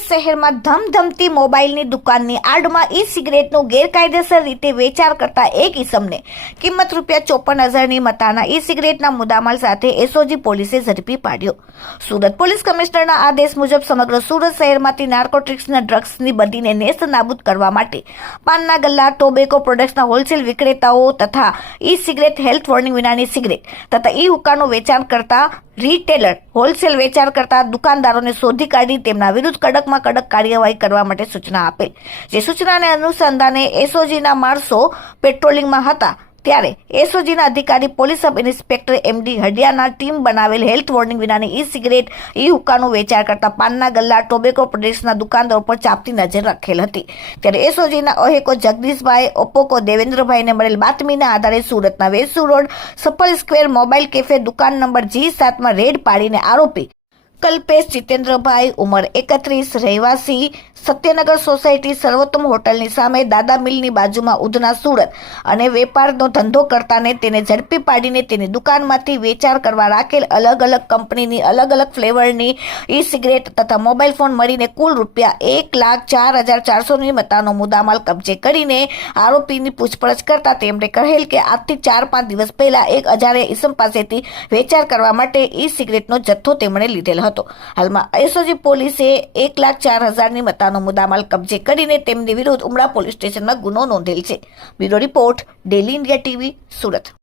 શહેરમાં ધમધમતી મોબાઈલની દુકાનની આડમાં ઈ સિગરેટનું ગેરકાયદેસર રીતે વેચાણ કરતા એક ઈસમને. કિંમત રૂપિયા ચોપન હજારની મતાના ઈ સિગરેટના મુદ્દામાલ સાથે એસઓજી પોલીસે ઝડપી પાડ્યો. સુરત પોલીસ કમિશનરના આદેશ મુજબ સમગ્ર સુરત શહેરમાંથી નાર્કોટિક્સના ડ્રગ્સની બંદીને નેસ્ત નાબૂદ કરવા માટે પાનના ગલ્લા, ટોબેકો, પ્રોડક્ટ્સના હોલસેલ વિક્રેતાઓ તથા ઈ સિગરેટ હેલ્થ વોર્નિંગ વિનાની સિગરેટ તથા ઈ હુક્કાનું વેચાણ કરતા રિટેલર, હોલસેલ વેચાણ કરતા દુકાનદારોને શોધી કાઢી તેમના વિરુદ્ધ કડકમાં કડક કાર્યવાહી કરવા માટે સૂચના આપેલ. જે સૂચનાને અનુસંધાને એસઓજીના માણસો પેટ્રોલિંગમાં હતા. ત્યારે એસઓજીના અધિકારી, પોલીસ સબ ઇન્સ્પેક્ટર એમડી હડિયાના ટીમ બનાવેલ હેલ્થ વોર્નિંગ વિનાની ઈ સિગરેટ ઈ હુક્કાનું વેચાણ કરતા પાનના ગલ્લા, ટોબેકો પ્રદેશના દુકાનદારો પર ચાપતી નજર રાખેલ હતી. ત્યારે એસઓજીના અહેકો જગદીશભાઈ, ઓપોકો દેવેન્દ્રભાઈને મળેલ બાતમીના આધારે સુરતના Vesu road, Safal square mobile cafe દુકાન નંબર જી સાતમાં રેડ પાડીને આરોપી કલ્પેશ જીતેન્દ્રભાઈ ઉંમર એકત્રીસ, રહેવાસી, સત્યનગર સોસાયટી સર્વોત્તમ હોટલની સામે દાદા મિલની બાજુમાં ઉધના સુરત અને વેપારનો ધંધો કરતાને તેને ઝડપી પાડીને તેની દુકાનમાંથી વેચાણ કરવા રાખેલ અલગ અલગ કંપનીની અલગ અલગ ફ્લેવરની ઈ સિગરેટ તથા મોબાઈલ ફોન મળીને કુલ રૂપિયા એક લાખ ચાર હજાર ચારસોની મતાનો મુદ્દામાલ કબજે કરીને આરોપીની પૂછપરછ કરતા તેમણે કહેલ કે આજથી ચાર પાંચ દિવસ પહેલા એક હજારે ઈસમ પાસેથી વેચાણ કરવા માટે ઈ સિગરેટનો જથ્થો તેમણે લીધેલ હતો. હાલમાં એસઓજી પોલીસે એક લાખ ચાર હજારની મતાનો મુદ્દામાલ કબજે કરીને તેમની વિરુદ્ધ ઉમરા પોલીસ સ્ટેશનમાં ગુનો નોંધેલ છે. Bureau report, daily India TV, Surat.